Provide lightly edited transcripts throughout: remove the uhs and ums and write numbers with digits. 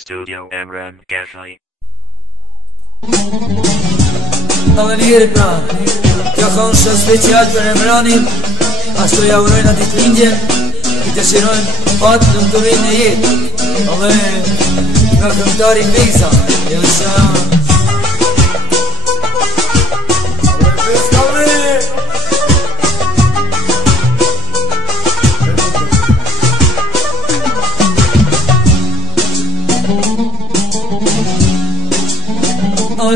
Studio Emran Gashai. Avenirit pra, kjo këngë special për Emranin, ashtu ja urojnë atit lindjen, i dëshirojnë fatë në mturin e jetë, dhe nga këngëtari Beza, jësa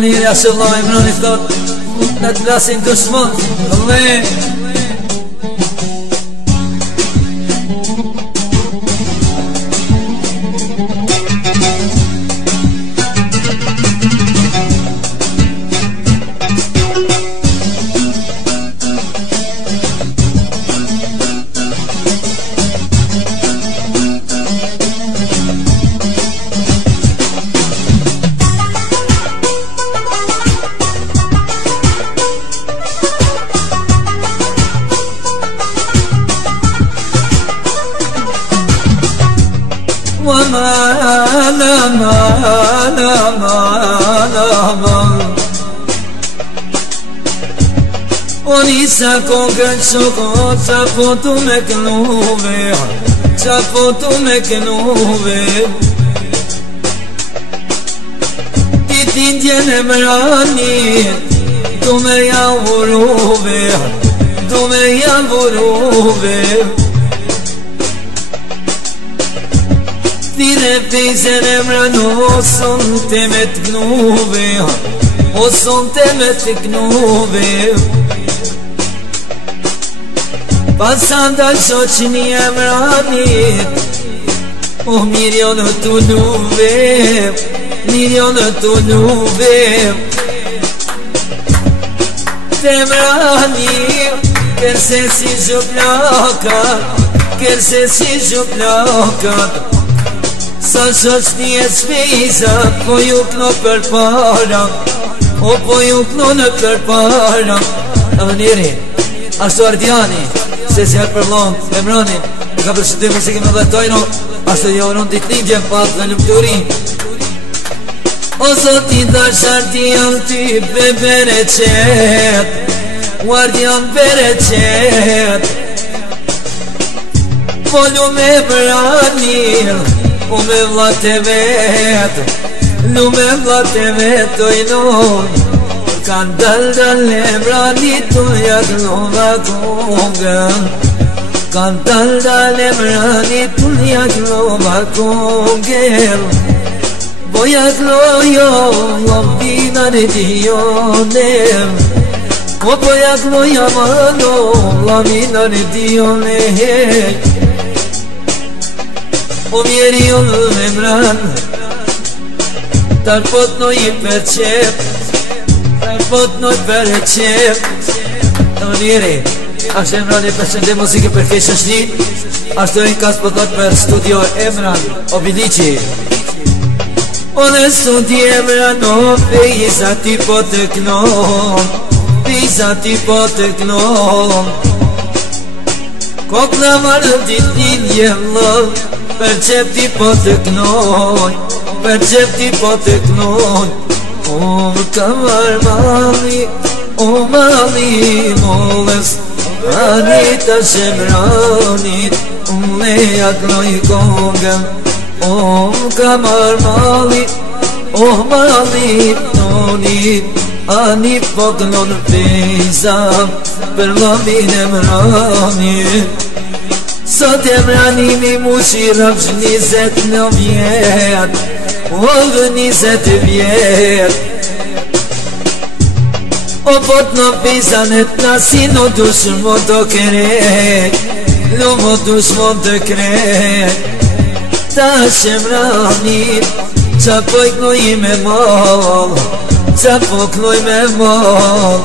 Njëri asë Allah Emrani thot në të lasin dushmon dhe Onisa kokën shokot, qa po tu me kënuve, qa po tu me kënuve. Ti t'indjen e Emranit, du me jam vuruve, du me jam vuruve. Thire Bezen Emran, o son te me t'knuve, o son te me t'knuve. Pasanda shoqni Emranit, o milion të nuve, milion të nuve. Te Emranit, kërse si zhuplakat, kërse si zhuplakat. Sa shoqni e Beza, po ju kno për para, o po ju kno në për para. Avenirin, ashtu Ardiani, se si herë për lon Emranin, e ka përshëndy muzikin me dhe tojno, ashtu jo unë ditë lindje pak dhe në pëturin. O zotin dash Ardian ty bebere qet, o Ardian bere qet. Polu me Emranil, o me vlat e vet, lu me vlat e vet ojnon. Kan dal Emranit tu jaglova kongën, kan dal Emranit tu jaglova kongën. Po jaglojo lomdina në dionem, po jagloja mano lomdina në dionem. O mjeri on Emran, tarpot no i përqep, pot noj për e qep. Njëri, ashtë Emran e përshënde muzike për keshë shnit, ashtë dojnë kas pëthot për studio Emran Obilici. O në studi Emran, o Beza ti po të knon, Beza ti po të knon. Kokla marë dit lindje lëv, për qep ti po të knoj, për qep ti po të knoj. O kamar mali, o mali moles, anita Emranit, me jagloj kongën. O kamar mali, o mali tonit, ani pognon Beza, për lomin Emranit. Sot Emranimi mu shirafsh 29 vjet, o 20 vjet. O pot në Bezanet nasin, o dushmo të kret, lumo dushmo të kret. Ta Emranit, qa po i knoj me mall, qa po knoj me mall.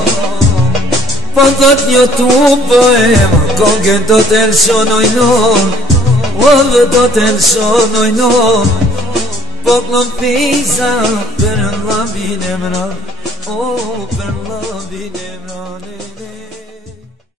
Po thot një tu poem, kongën do të lëshonoj non, o dhe do të lëshonoj non. Po knoj Beza për lambin Emran, o për lambin Emran.